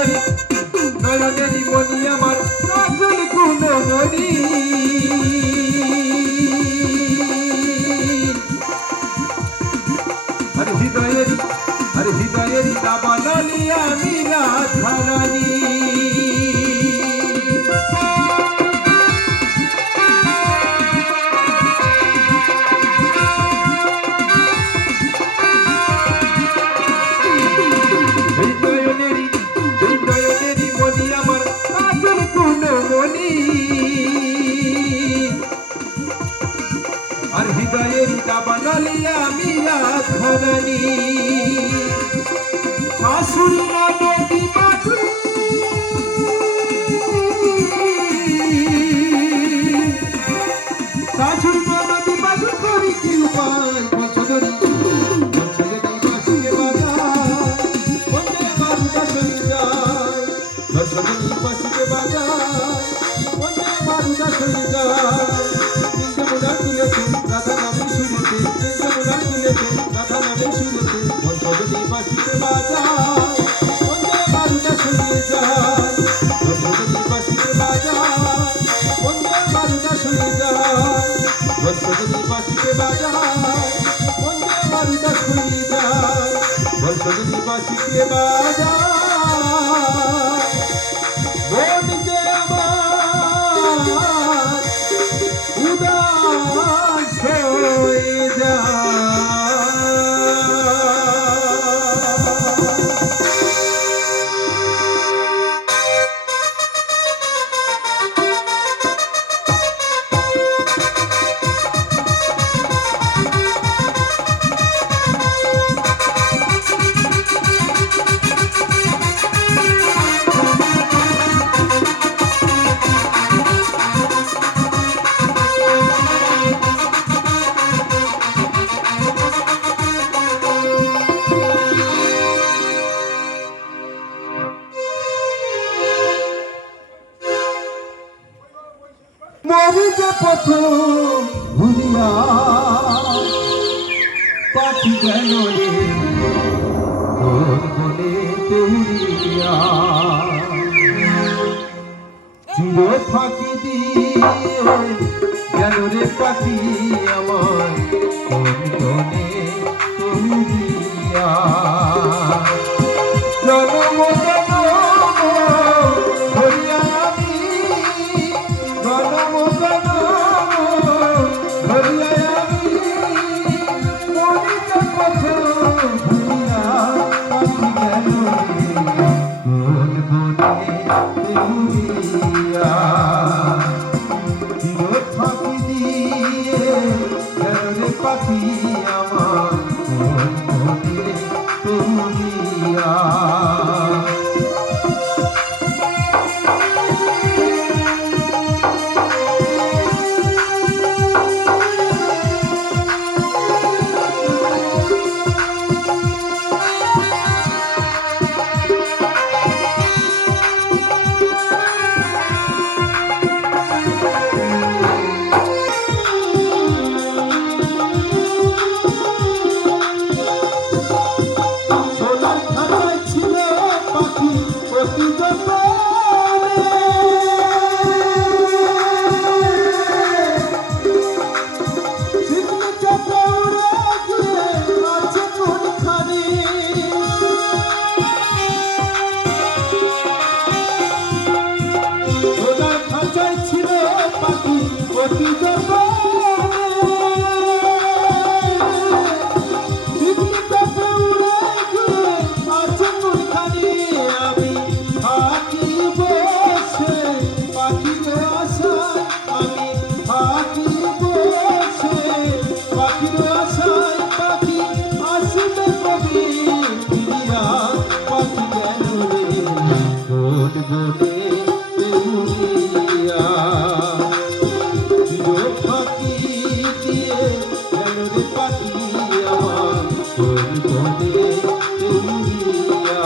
হৃদয়ের নয়নেরই মনি আমার কাজল গুণমণি হৃদয়েরই দাবা নালি আমি রাধারানী হৃদয়েরই মনি আমার কাজল গুণমণি আর হৃদয়েরই দাবা নালি আমি রাধারানী শাশুড়ি নদী বাঁধি শাশুড়ি নদী বাঁধি করি কি উপায় বছরী বাসিকে বাজায় বন্দে মারুদা সই যায় বছরী বাসিকে বাজায় বন্দে মারুদা সই যায় যমুনা তুলেছে রাধা নামে শুনেছে যমুনা তুলেছে রাধা নামে শুনেছে বছরী বাসিকে বাজায় বন্দে মারুদা সই যায় বছরী বাসিকে বাজায় বন্দে মারুদা সই যায় বছরী বাসিকে বাজায় বন্দে মারুদা সই যায় বছরী বাসিকে বাজায় বন্দে আমার উদাস হয়ে যায় মরিতে প্রথম ভুলিয়া পাখি গেল রে তোর বনে তেউরিয়া চির ফাঁকি দিয়ে গেল রে পাখি আমার তোর বনে তেউরিয়া জনম পাখি আমার তুমিয়া পাখি আমার তোর বনে তুমিয়া